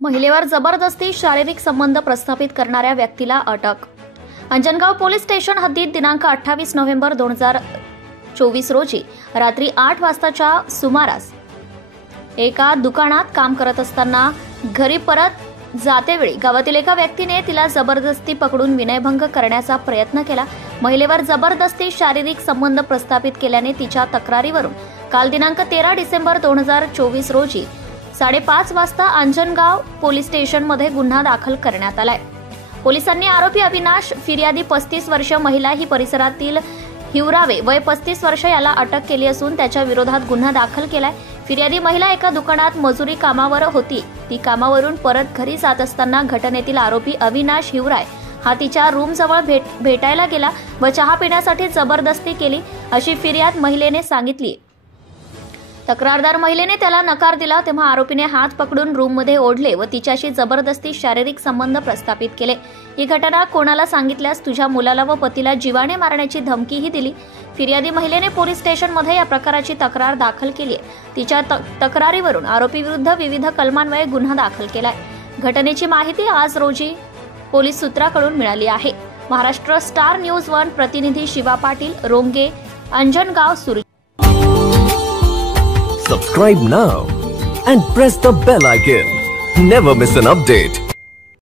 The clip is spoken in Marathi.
महिलेवर जबरदस्ती शारीरिक संबंध प्रस्थापित करणाऱ्या व्यक्तीला अटक। अंजनगाव पोलीस स्टेशन हद्दीत दिनांक 28 नोव्हेंबर 2024 रोजी रात्री 8 वाजताच्या सुमारास एका दुकानात काम करत असताना घरी परत जातेवेळी गावातील एका व्यक्तीने तिला जबरदस्ती पकडून विनयभंग करण्याचा प्रयत्न केला। महिलेवर जबरदस्ती शारीरिक संबंध प्रस्थापित केल्याने तिच्या तक्रारीवरून काल दिनांक 13 डिसेंबर 2024 रोजी 5:30 वाजता अंजनगाव पोलीस स्टेशनमध्ये गुन्हा दाखल करण्यात आलाय। पोलिसांनी आरोपी अविनाश फिर्यादी 35 वर्ष महिला ही परिसरातील हिवरावे वय 35 वर्ष याला अटक केली असून त्याच्या विरोधात गुन्हा दाखल केलाय। फिर्यादी महिला एका दुकानात मजुरी कामावर होती। ती कामावरून परत घरी जात असताना घटनेतील आरोपी अविनाश हिवराय हा तिच्या रूम जवळ भेटायला गेला व चहा पिण्यासाठी जबरदस्ती केली अशी फिर्याद महिलेने सांगितली। तक्रारदार महिलेने त्याला नकार दिला तेव्हा आरोपीने हात पकडून रूममध्ये ओढले व तिच्याशी जबरदस्ती शारीरिक संबंध प्रस्थापित केले। ही घटना कोणाला सांगितल्यास तुझ्या मुलाला व पतीला जीवाने मारण्याची धमकीही दिली। फिर्यादी महिलेने पोलीस स्टेशनमध्ये या प्रकाराची तक्रार दाखल केली आहे। तिच्या तक्रारीवरून आरोपी विरुद्ध विविध कलमान्वये गुन्हा दाखल केलाय। घटनेची माहिती आज रोजी पोलीस सूत्राकडून मिळाली आहे। महाराष्ट्र स्टार न्यूज 1 प्रतिनिधी शिवा पाटील, रोंगे, Anjangaon, Surat. Subscribe now and press the bell icon. Never miss an update.